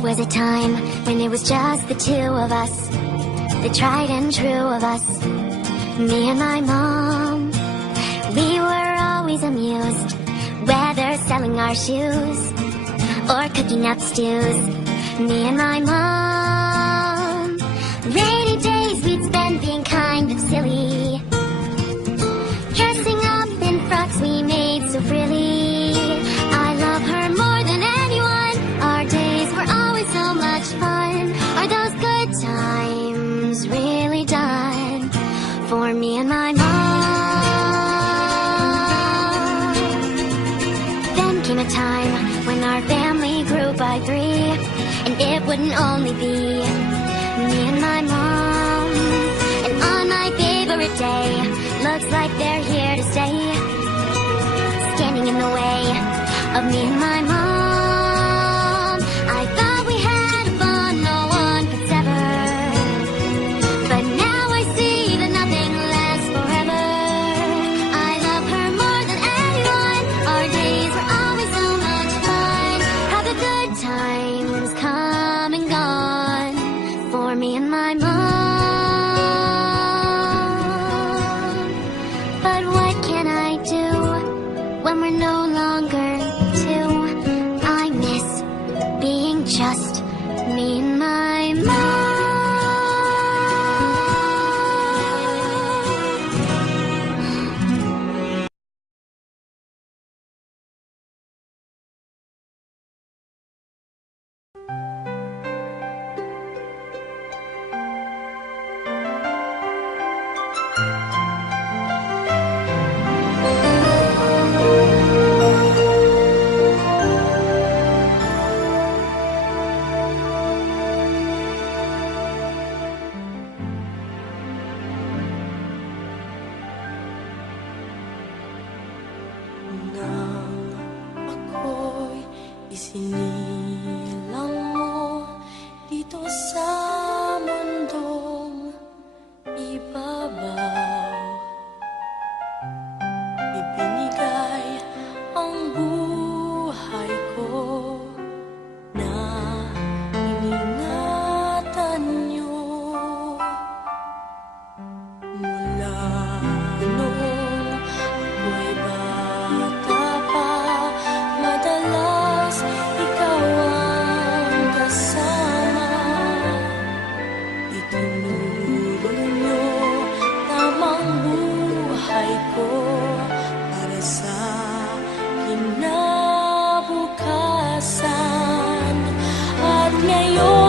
There was a time when it was just the two of us, the tried and true of us, me and my mom. We were always amused, whether selling our shoes or cooking up stews, me and my mom. Rainy days we'd spend being kind of silly, dressing up in frocks we made so freely. I love her more than anyone. Our days were always so much fun. Are those good times really done for me and my mom? Then came a time when our family grew by three, and it wouldn't only be me and my mom. And on my favorite day, looks like they're here to stay, standing in the way of me and my mom. I thought we had a bond no one could sever, but now I see that nothing lasts forever. I love her more than anyone. Our days were always so much fun. How the good times come and gone for me and my mom. But what can I do when we're no longer two? I miss being just me and my mom. Nang ako'y isinilang mo dito sa mundong ibabaw, ibinigay ang buhay ko na iningatan niyo. Mula noong ako'y bata pa, madalas ikaw ang kasama. Itinuro niyo tamang buhay ko para sa kinabukasan. At ngayon